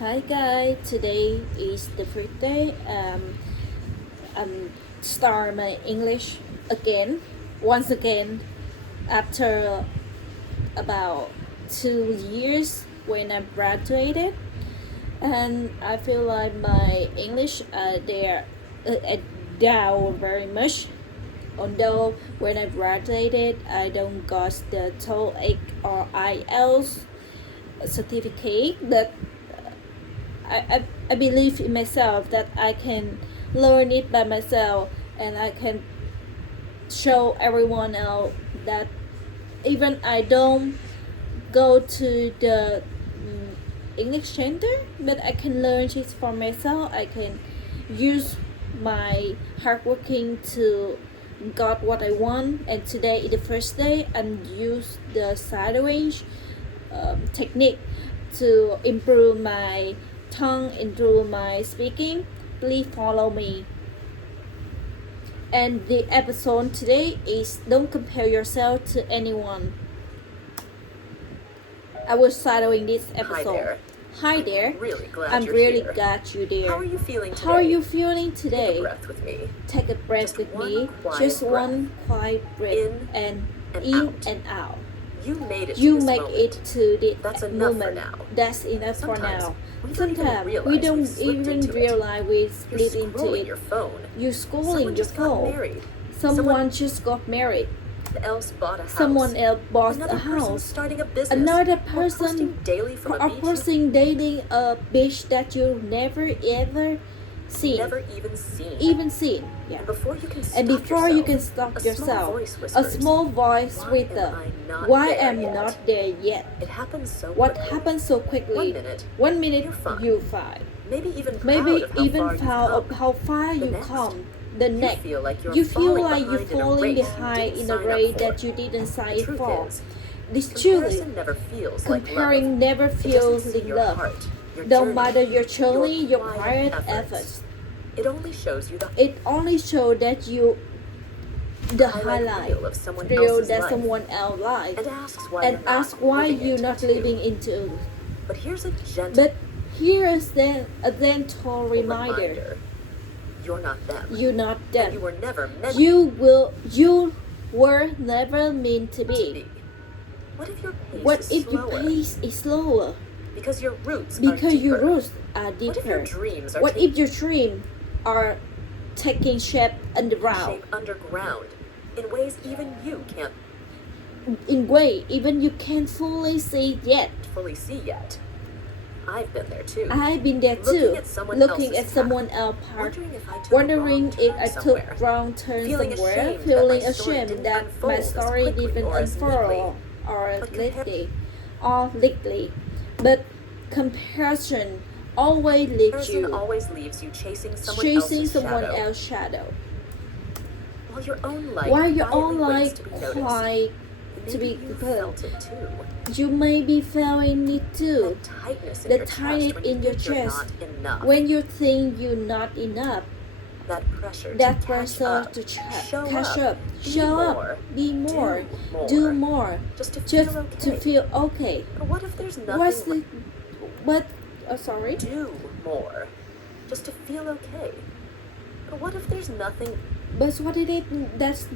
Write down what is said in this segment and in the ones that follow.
Hi guys, today is the first day. I'm start my English again, once again, after about 2 years when I graduated, and I feel like my English there down very much. Although when I graduated, I don't got the TOEIC or IELTS certificate, but I believe in myself that I can learn it by myself, and I can show everyone else that even I don't go to the English center, but I can learn it for myself. I can use my hard working to got what I want, and today is the first day and use the side range technique to improve my tongue, improve my speaking. Please follow me. And the episode today is don't compare yourself to anyone. I was shadowing this episode. Hi there. I'm really glad you're there. How are you feeling today? How are you feeling today? Take a breath with me. Take a breath with me. Just One quiet breath. In and out. and out. You made it to You this make moment. it to the That's enough moment. for now. That's enough for Sometimes now. we don't Sometimes even we realize don't we've slipped even into it. realize we You're slip into scrolling it. your phone. You're scrolling Someone your just got phone. married. Someone just got married. Else bought a house. Someone else bought Another a person's house. starting a business. Another Or person posting daily from a are beach posting daily a beach that you never ever you've seen, never even seen. Yeah. And before you can stop And before you can yourself, stop a yourself, small voice a whispers, small voice "Why whisper, am I not "Why there am yet?" not there yet?" It happens so What quickly. happens so quickly? 1 minute, 1 minute you're fine. you're fine. Maybe even proud Maybe of how even far you've proud of come. how far The you next, come. The You next, feel like you're you feel falling like you're behind in a falling race you behind didn't in a sign up race for. that you didn't The sign truth for. is, This truly, comparison never feels like comparing love. never It doesn't feels see like your love. heart, your Don't journey, matter your journey, your quiet efforts. efforts. It only shows you the It only shows that you the highlight highlight reel of someone reel else's that life, someone else life, and asks why and you're not ask why living you're it not too. living into. But here's a gentle But here is then a gentle reminder: You're not them. you're not And you them. were never meant You were never meant to to be. be. What if your pace What is if your slower? pace is slower? Because your roots are Because your deeper. roots are What if your deeper. dreams are What taking if your dreams are taking shape underground? shape underground in ways even you can't In way even you can't fully see yet. fully see yet? I've been there too. I've been there Looking too, at someone looking else's at someone else's path, part, wondering if I took a wrong wondering if I took wrong turn turn somewhere, feeling somewhere, ashamed feeling that my story ashamed didn't that unfold my as story quickly didn't or as unfurl neatly. or But neatly or neatly. But comparison always leads Comparison you always leaves you chasing someone chasing else's someone shadow, else's shadow, while your own light while your own quietly waits life to be noticed. quiet to Maybe be you felt. felt it too. You may be feeling it too. That tightness in The your tightness chest when in you your think you're chest not enough. When you think you're not enough, that pressure that to pressure catch up, to show catch up, up, be show more, up, be more, do do more, more, just to just feel okay. to feel okay. But what if there's nothing What's like the what? Sorry. do more, just to feel okay? But what if there's nothing But what is it? That's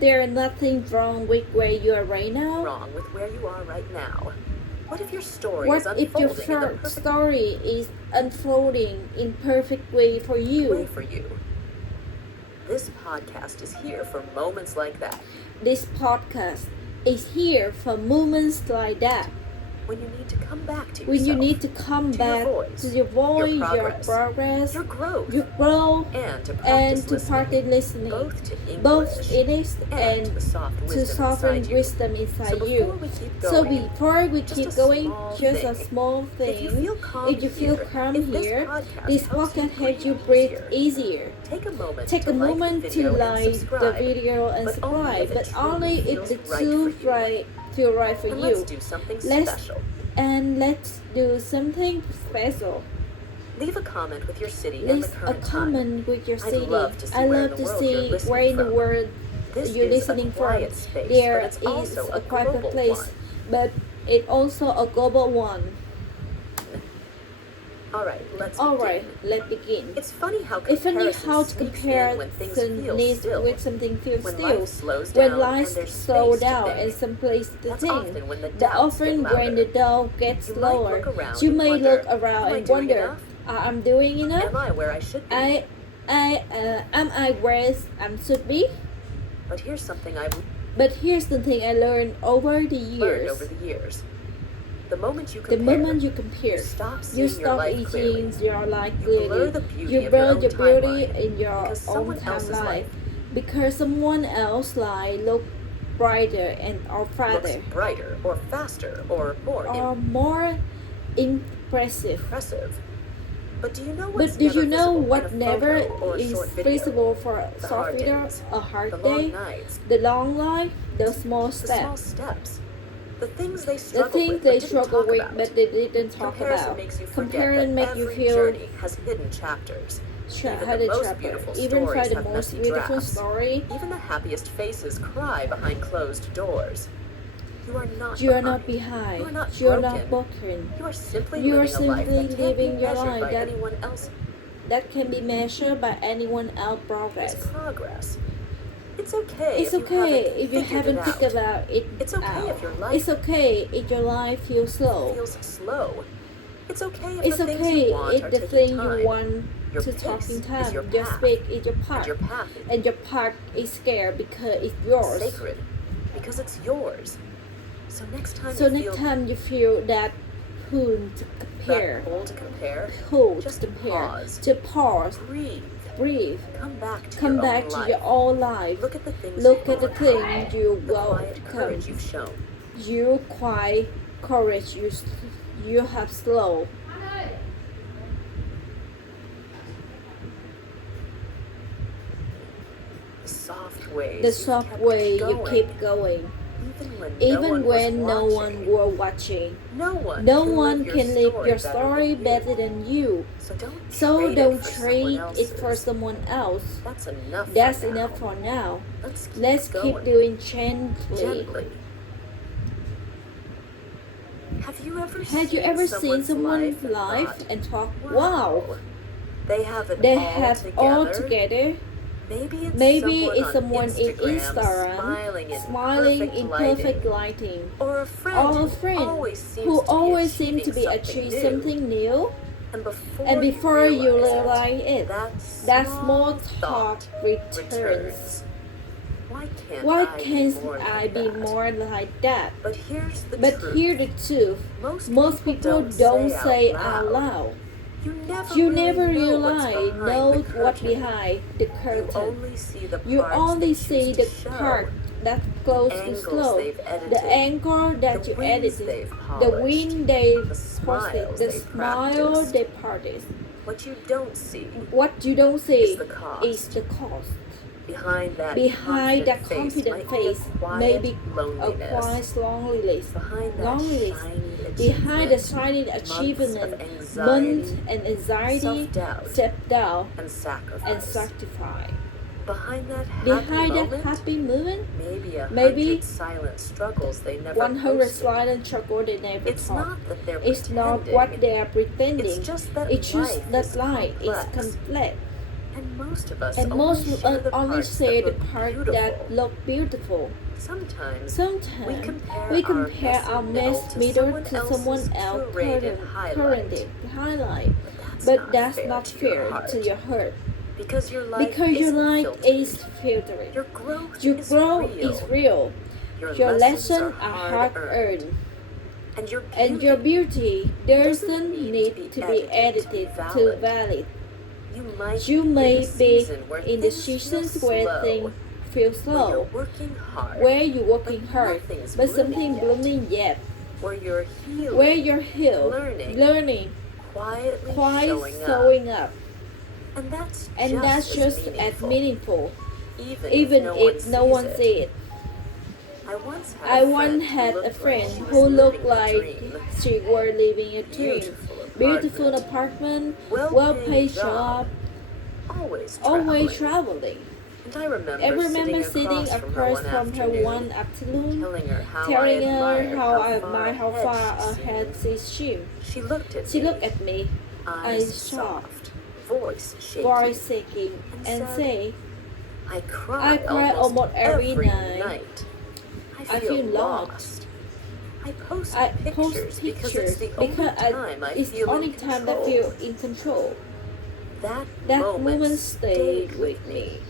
there nothing wrong with where you are right now. wrong with where you are right now? What if your story What is if your unfolding in the perfect story is unfolding in perfect way for way you? for you? This podcast is here for moments like that, This podcast is here for moments like that. when you need to come back to yourself, When you need to come to back your voice, to your voice, your progress, your growth, your growth, and to and practice to practice listening, both to English both English and and to the soft to wisdom soften inside you. wisdom So inside before you. we keep So going, before we just keep a going, small just a thing. small thing. If you feel calm If you feel here, calm if this here, podcast this helps podcast you helps you breathe breathe easier. take a moment Take to a moment like the to video and like the subscribe. video and But only subscribe, if it but truly only if feels the right two for you. right feel right for And you. let's do something Let's- special. And let's do something special. Leave a comment with your city and the Leave a current time. comment with your I'd city. love to see I where in love the to world you're see listening where in the from. world This you're is listening a from. quiet space, There but it's is also a quiet global place, one. but it's also a global one. Alright, let's Alright, begin. let's begin. It's funny how It's funny comparison how to sneaks compare in when things feel needs still. with something feels When still. life slows When down life and there's slows space to down think. and some place to That's think. often when the The doubts often get when the louder. doubt gets You might lower, look around you and may wonder, look around am I and doing wonder, enough? I'm doing enough? Am I where I should be? Am I where I should be? But here's something I've But here's the thing I learned over the learned years. over the years. The moment you The compare, moment you compare, you stop you seeing your stop life clearly. eating your life You blur clearly. the beauty You of your blur own your beauty timeline in your because own someone else's timeline life because someone else life look brighter and or looks farther brighter or faster or more or more impressive. impressive. But do you know But what's do you never know visible what in a never photo or a is short video? visible for a The short hard video, days, a hard the long day, nights, the long life, the small the small steps, steps, the things they the struggle things with they but didn't struggle talk with about. but they didn't talk Comparison about. makes you forget Comparison that make you every feel journey has hidden chapters. Even had the a most chapter. beautiful Even stories for the have most messy beautiful drafts. story, Even the happiest faces cry behind closed doors. You are not you are not behind. behind. You are not You are broken. not broken. You are simply You are living a life simply that can't be living your measured life by that- anyone else. That can be measured by anyone else's It's progress. progress. It's okay It's if okay you if you haven't figured out. it It's okay out. if your life It's okay if your life feels slow. feels slow. It's okay if It's the things okay you want if are the taking thing time. you want Your to pace talking is time. your Your path. speed is your And part. your path And your part is scared because it's is yours. sacred because it's yours. So next time So you next feel time you feel that pull to compare, that pull to compare, pull to just compare, pause. to pause, breathe. breathe, Come back to come your back own to life. your own life. Look at the things Look you've at the overcome, thing you the will quiet come. courage you've shown. You quiet courage you have slow. The soft ways The you soft kept way you going, keep going, even even no when one no was one was watching. watching. No one can can live your story better than you. So don't trade it for someone else. That's enough. That's for now. enough for now. Let's keep Keep going. doing gently. Gently. Have you ever seen someone's life and thought, wow, they have it they all have together. all together? Maybe Maybe it's someone in Instagram smiling in perfect lighting. or a Or friend, a friend who always seems to be achieving something new. And And before you realize it, it, that small thought returns. Why can't I be more like that? But here's the But truth. here's the truth. Most people don't say out loud. You never realize know what's behind the You curtain. only see the You parts only that see choose the to show, part that's close to angles slow, they've edited, the angle that the you wins edited, they've the polished, wind they the posted, smiles the they've smile practiced. they practiced. What you don't see What you don't see is the cost. is the cost. behind that Behind that confident confident face may be a loneliness. quiet loneliness. Behind that Loneliness. shiny Behind the achievement, shiny achievement, months months and anxiety, self-doubt, self-doubt, and sacrifice. and sacrifice. Behind that Behind that moment, happy moment, maybe maybe 100 silent struggles they never 100 posted. silent struggle they never It's talk. not that they're It's not pretending. what they are pretending. It's just that It's just life that is life is complex. complex. And most of us And most only of share us the only parts say the that look part beautiful. that look beautiful. Sometimes Sometimes we we compare our mess mess middle to someone else's curated highlight. But that's not fair to your heart. because your life Because your isn't life filtered. is filtered. Your growth, Your is, growth real. is real. Your lessons are hard earned. And your And your beauty doesn't need to be edited to valid. You may be in the seasons where things feel slow, where you're working hard, but something blooming yet, where you're healing, where you're healed, learning, quietly quiet showing showing up. And that's And that's just as meaningful, even even if if no one sees it. I once had a friend who looked like she were living a dream. Beautiful apartment, well-paid job, always traveling. And I I remember sitting across from her one afternoon, telling her how I admire how far ahead she seemed. She looked at She looked at me. eyes soft, voice shaking, voice shaking, and said, say, I cry almost every night. night. I feel lost. I post I pictures post because pictures it's the because only time I it's the feel only in time that I control. feel in control. That That moment stayed with me.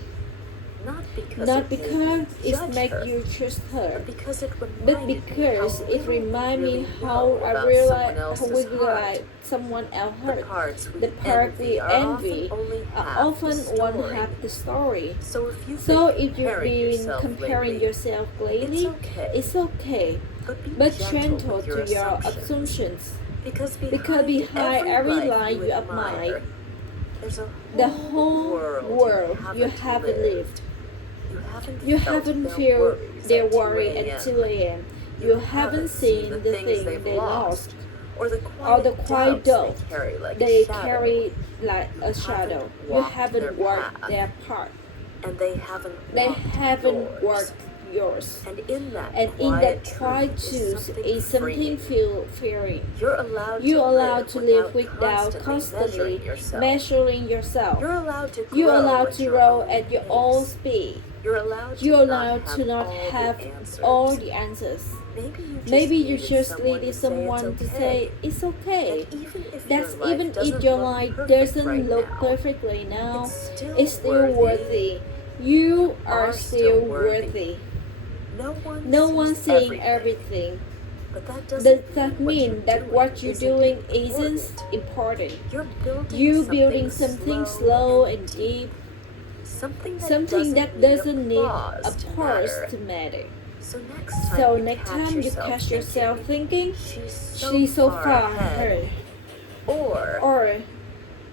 Not because Not it because made it judge make her, you trust her, but because it but reminded me because how it little remind we me really how know I about realize someone how we else's heart. realize someone else The hurt. parts we The part we are envy often only are half often the one story. half the story. So if you've So been if you've comparing been yourself comparing lately, yourself lately, it's okay. But be gentle gentle to your assumptions. Because Because behind every lie you admire, there's a the whole whole world you haven't lived. You You haven't haven't felt felt their worry worry at 2 a.m. You haven't seen the thing they lost, or the or the quiet doubt they they carry like a shadow. You haven't walked their path. and they haven't They haven't walked yours. And in that quiet truth is something feel freeing. You're You're allowed allowed to live without constantly measuring yourself. You're allowed to You're grow allowed at to your grow own at your pace. own speed. You're allowed You're allowed to not have all the answers. Maybe you just needed someone to say it's okay. That's even if your life doesn't look perfect right now, it's still worthy. You are still worthy. No one's saying everything. But that Does doesn't that mean that what you're doing isn't important? You're You're building something slow and deep, something that doesn't need a pause to matter. So next time you catch yourself thinking, she's so far ahead, or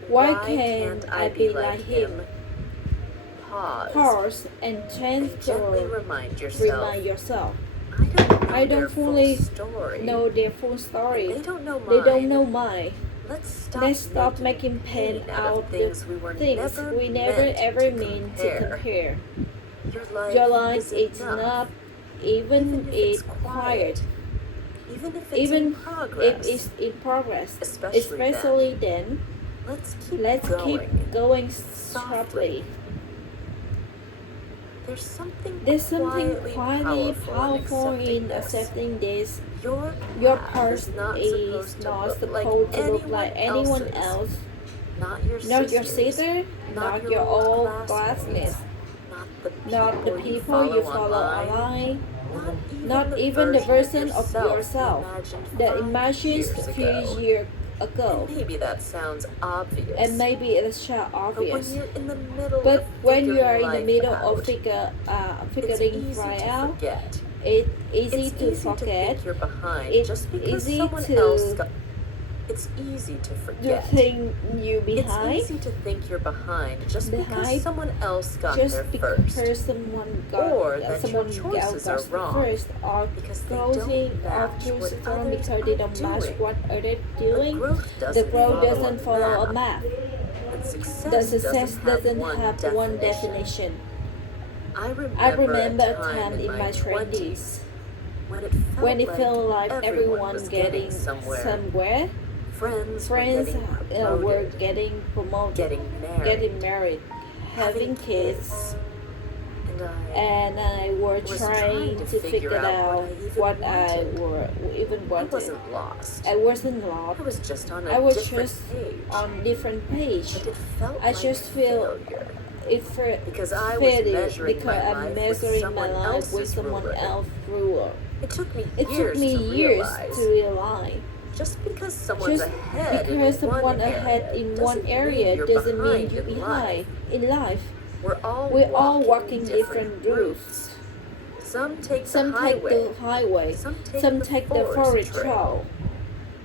why can't I be like him? Pause and Gently gently remind remind yourself. I don't fully Know their full story. They don't know They don't mine. know mine. Let's stop making pain out of things we never ever mean to compare. Your life is not even if quiet, even if it's in progress. Especially then, let's keep going sharply. There's something quietly powerful in accepting this. Your past is not supposed to look like anyone else. Not your sister, not your old classmates, not the people you follow online, not even the version of yourself that imagined a few years ago. Maybe that sounds obvious. And maybe it's so obvious. But When you are in the middle of figuring right out, it's easy to forget. you're behind It's just because easy someone to- else got. It's easy to You forget. think you behind It's easy to think you're behind just because Behind? someone else got just there because first. someone Or got that someone your choices got are wrong first, or because they closing don't off match too what strong others because they are don't match doing. what others The doing. growth The doesn't growth follow doesn't follow a map. And The success doesn't have one definition. I remember a time in my 20s when it felt like everyone was getting somewhere. Friends were getting promoted, getting married, having kids, and I were trying to figure out what I even I wanted. wasn't lost. I wasn't lost. I was just on a I was different just page. on different page. But it felt I just feel failure. Because I was failure measuring because my I'm life with measuring my someone life with else's someone ruler. else's ruler. It took me It years, took me to, years realize, to realize. just because someone's Just ahead because in someone one ahead in one doesn't area mean doesn't mean you're you're behind in life. We're all walking different routes. Some take Some the take highway. the highway, Some take the forest trail.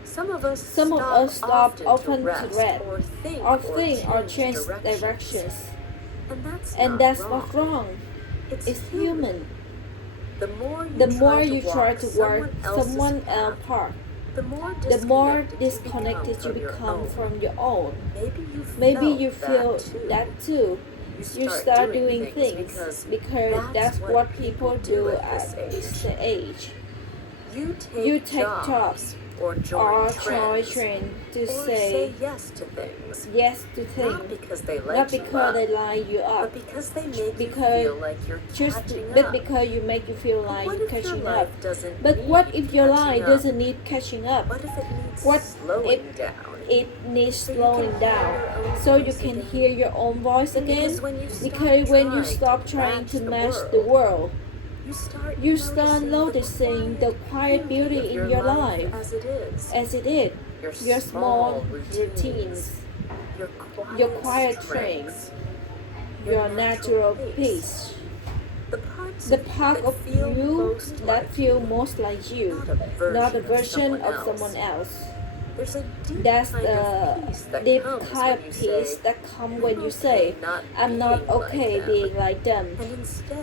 Some of us stop often to rest or think or change directions. And that's what's wrong. It's human. The The more you try to walk someone else's path, the more disconnected you become from your own. Maybe you feel that too. You start doing things because that's what people do at this age. You take jobs or join or trends, join trend to or say yes to things. yes to Not things, because they light not you because up, they line you but up, because they make because you feel like you're just catching but up. because you make you feel But like what you're if your catching life up. doesn't But need what if your catching life up? doesn't need catching up? What if it needs What slowing if down? it needs So you slowing can hear down your own so you voice can again? hear your own voice again? Because when you stop Because when you stop trying trying to to match match the the world, you you start start noticing the quiet beauty in your life as it is. as it is. Your small routines, your quiet strengths, your natural peace, the part of you that feel most like you, not a version of someone else. That's the deep kind of peace that comes when you say, I'm not okay being like them.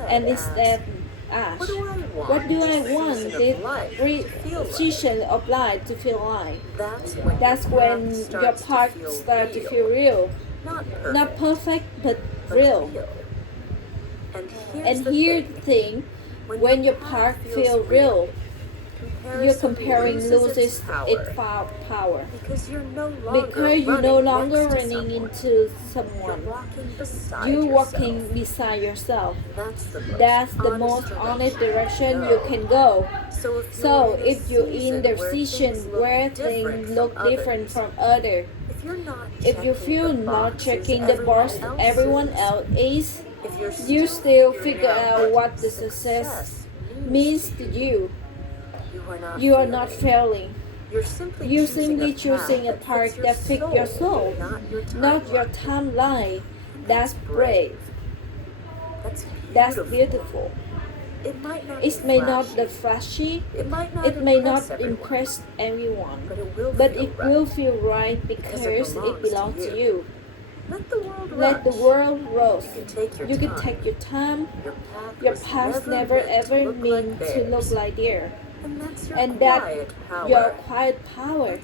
And instead ask, what do I want this season of life to feel like? That's when your path starts to feel real. Not perfect, but real. And here's the thing, when your path feels real, your comparing loses its power. Because you're no longer running into someone. You're walking beside yourself. That's the most honest direction you can go. So if you're in the season where things look different from others, if you feel not checking the box everyone else is, you still figure out what the success means to you. You are not failing. You're simply choosing a path that fits your soul, not your timeline. That's brave. That's beautiful. It may not be flashy, it may not impress everyone, but it will feel right because it belongs to you. Let the world roll. You can take your time. Your path never ever meant to look like theirs. And that your quiet power,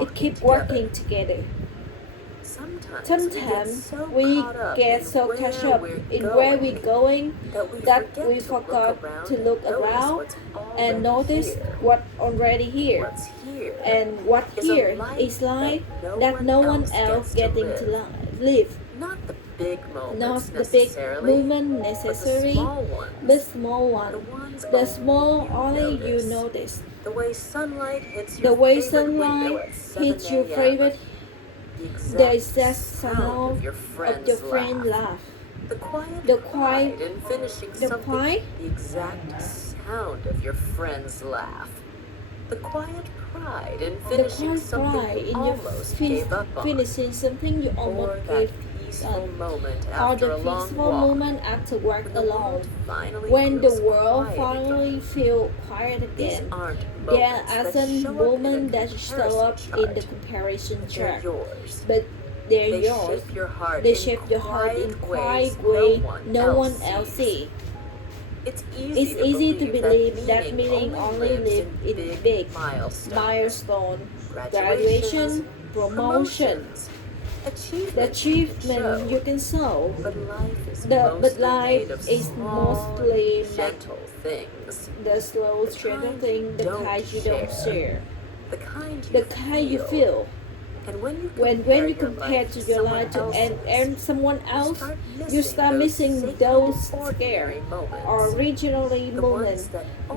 it keeps working together. Sometimes we get so caught up in where we're going that we forgot to look around and notice what's already here. And what here is life that no one else getting to live. Not the big movement necessary, but small one. The small only you notice. The way sunlight hits The way sunlight hits your favorite, the exact sound of your friend's laugh. The quiet in finishing the something. quiet, The exact sound of your friend's laugh. The quiet pride in the finishing quiet something pride you in your almost gave up on. finishing something you Or almost that gave peaceful up. moment Or after the a long peaceful walk. moment after work When the alone. world finally When the feels world quiet finally again. feels quiet These again. aren't There moments that aren't show up in moments a that show up comparison in the chart. comparison They're chart, yours. but they're They yours. shape your heart They in shape your heart in quiet quiet ways way no one else sees. It's It's easy to believe that meaning only lives in big milestones, milestone, graduations, graduation, promotion, the achievement you can show. But life is But life made of is small, mostly gentle things. the slow, The gentle kind thing, you the don't kind you don't share, The kind the kind you feel. And when you When you compare to your life to and someone else, you start missing those scared or originally moments,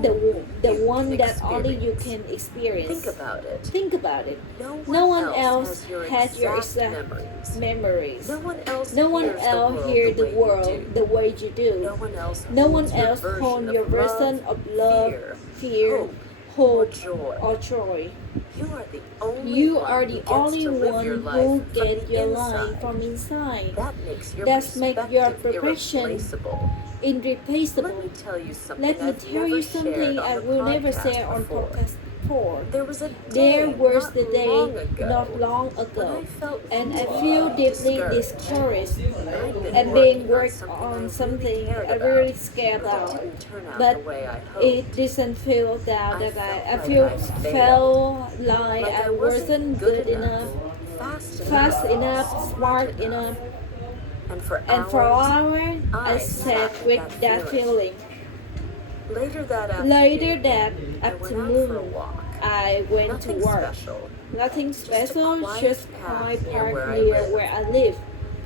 the one that only you can experience. Think about it. Think about it. No one else has your exact memories. No one else hears the world the way you do. No one else holds your version version of love, fear, hope, or joy. You are the only one who gets your life life from inside. That makes your That make your perspective profession irreplaceable. Irreplaceable. Let me tell you something Let me I've tell never you shared something on I the will never podcast share on before. podcast before. There was a There day was not the day long ago not long when ago, I felt and I feel deeply discouraged and being worked on something I really scared about. But it didn't feel that I felt like I wasn't good enough, fast enough, smart enough. And for And for hours, hours, I sat with that feeling. Later that Later afternoon, that I went out for a afternoon, walk. I went to Nothing work. special. Nothing a special, quiet just path quiet near park where I near live. where I live.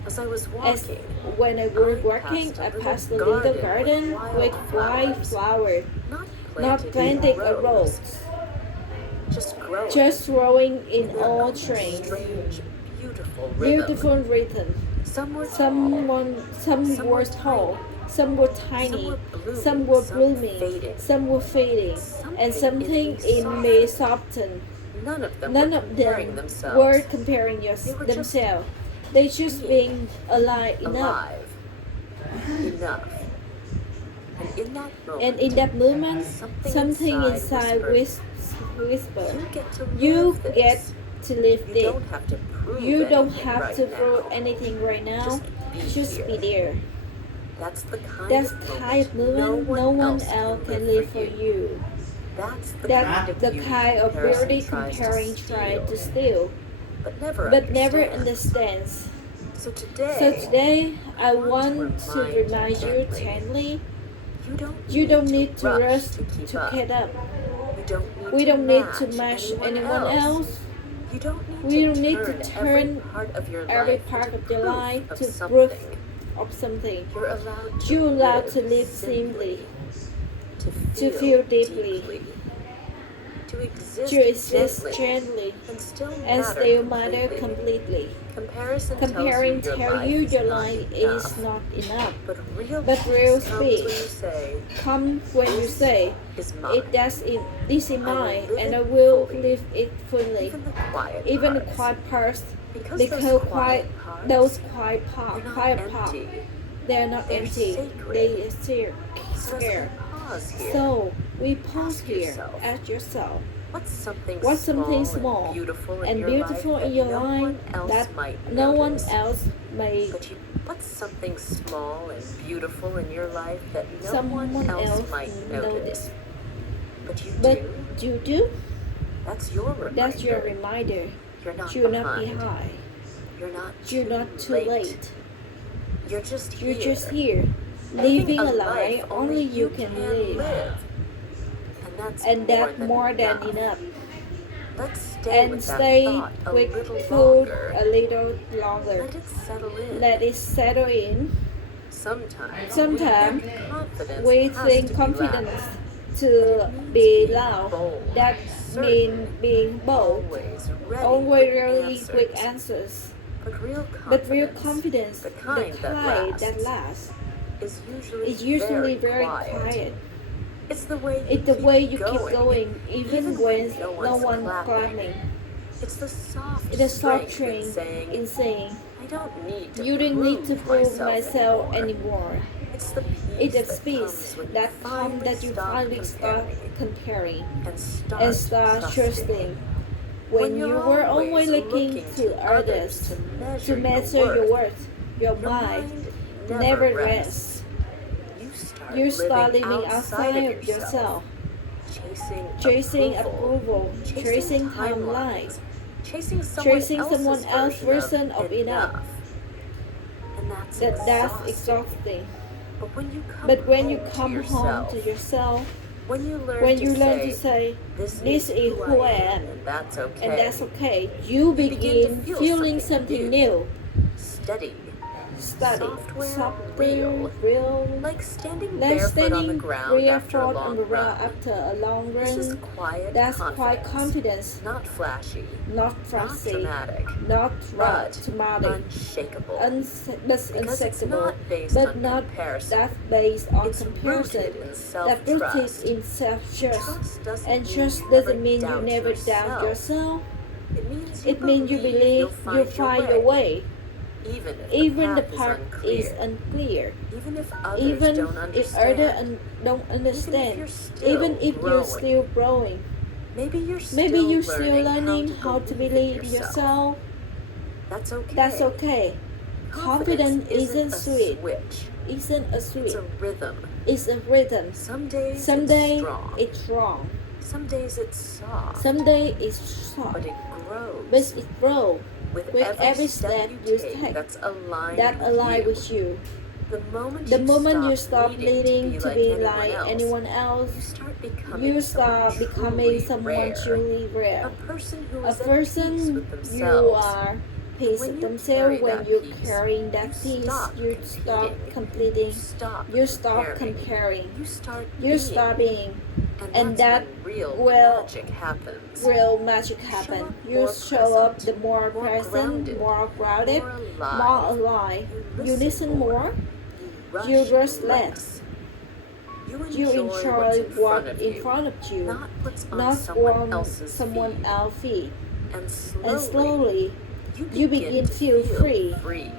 As I was As walking, when I was I working, passed a I little passed a little garden garden with with wildflowers, wildflower, not not planted planted in a rows, rose, just growing just growing in in their all own trains. strange, beautiful rhythm. Beautiful rhythm. Some were tall, Some were tall, some were tiny, some were blooming, some were fading, and something in me softened. None of them None were of comparing them themselves. were comparing They were just themselves. They just being alive enough. Enough. And in that moment, And in that moment, something inside whisper, you you get to live You it. don't have to prove You don't anything have right to now. prove anything right now. Just be there. That's the That's kind kind of of moment moment no one else can live for you. That's That's the kind of beauty comparing tries to steal, but but never understands. understands. So So today, I want to remind you gently, gently, you don't need to rush to keep up. get up. We don't need to match anyone else. We don't need to turn every part of your life to proof of something. You're allowed to live simply, to feel deeply, to to exist gently, and still matter matter completely. Comparing tell you your life is not enough, but real speed come when you say, this is mine, and I will live it fully. Even the quiet parts, because those quiet parts, they're not empty, they are still scared. So we pause here, ask yourself, what's something small and beautiful in your life that no one else may, What's something small and beautiful in your life that no someone one else else might notice? But you But do. you do? That's your reminder. That's your reminder. You're not You're not behind. behind. You're You're not too late. You're just You're here. just here, Living living a life only you can live. And that's more than enough. Let's stay And with stay that thought with a little food longer. a little longer. Let it settle in. Let it settle in. Sometimes We think confidence to be loud. That means being bold. Always ready with answers. But real confidence, the kind that lasts, is is usually very quiet. It's the way You keep going, even when no one clapping. It's the soft strength in saying, I don't need to you don't need to prove myself myself anymore. It's the It's the peace that comes that you finally stop comparing and start trusting. When you were always looking to others to measure your worth, your mind never rests. You start living outside of yourself, chasing approval, chasing timelines, chasing someone else's version of enough. That's exhausting. But when you come home to yourself, when you learn to say, this is who I am, and that's okay, you begin feeling something new. Steady, soft, real, like standing barefoot on the ground after a long run. after a long This is run. quiet That's confidence, quite confidence, not flashy, not fussy, dramatic, not but dramatic, unshakable. but Because it's unshakable, not based but on not comparison. that's based on It's comparison. rooted in That rooted self-trust. in self-trust. Trust doesn't And mean trust you doesn't mean you doubt never doubt yourself. It means you believe You'll find your way, even the path is unclear. unclear. Even if Even others if don't others understand. don't understand, Even if even if you're still growing, Maybe you're still learning how to believe in yourself. That's okay. That's okay. Confidence isn't sweet, isn't a It's switch. a rhythm. It's a rhythm. Some days Some it's day strong. it's strong. Some days it's soft. Some day it's soft. But it grows. But it grows with with every step you take that's aligned that align with you. The moment The moment you stop needing needing to be like anyone you else, start becoming you start becoming someone truly a rare. person who A is at peace person with you themselves. are peace When with you themselves. carry When that you're peace, carrying that you peace, stop you stop competing. completing, You you stop comparing, You start you start being, and that's that when real will magic happens. real magic happen. You show up the more present, more grounded, more alive. You listen more, you rush less. You enjoy what's in front of you, not what's on not someone on else's someone feed. else's feet. And And slowly, you begin to feel free.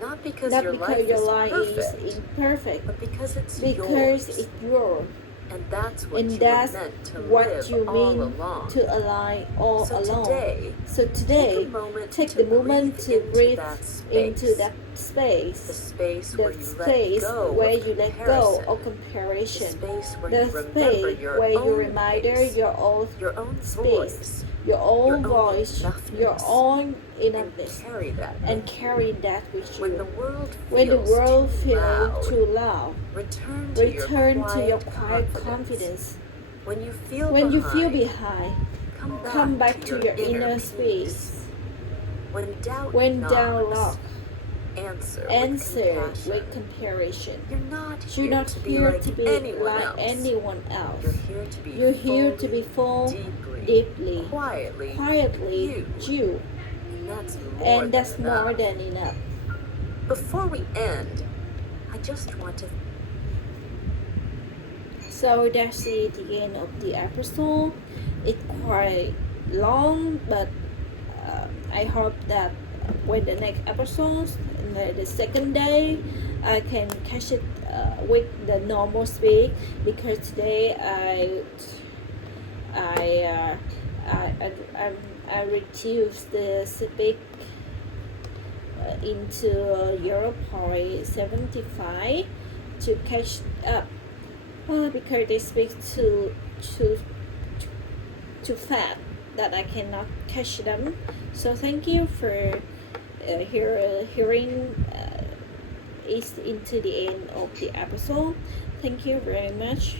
Not because Not your because life your is life is perfect, imperfect, but because it's because yours. it's yours. And that's what And you that's were meant to what live you all mean along. to align all So along. today, So today, take the moment to breathe into that space. The space The where you space where you let go of The comparison. space where The you remember space your where you own reminder pace, your own your own space, voice, your own your own voice, enoughness, your own and enoughness, carry that and with you. carry that with When the you. world When the world feels feels too loud, return return to to your quiet quiet confidence. When you feel When you feel behind, behind, come back to your inner space. When doubt When doubt knocks, knocks, answer with comparison. You're not here to be like anyone else. You're here to be full, deeply, deeply, quietly, quietly you. And that's And that's more more than than enough. Before we end, I just want to So that's it, the end of the episode. It's quite long, but I hope that when the next episode, the second day, I can catch it with the normal speed, because today I I reduced the speed into 0.75 to catch up, because they speak too fast that I cannot catch them. So thank you for hearing is into the end of the episode. Thank you very much.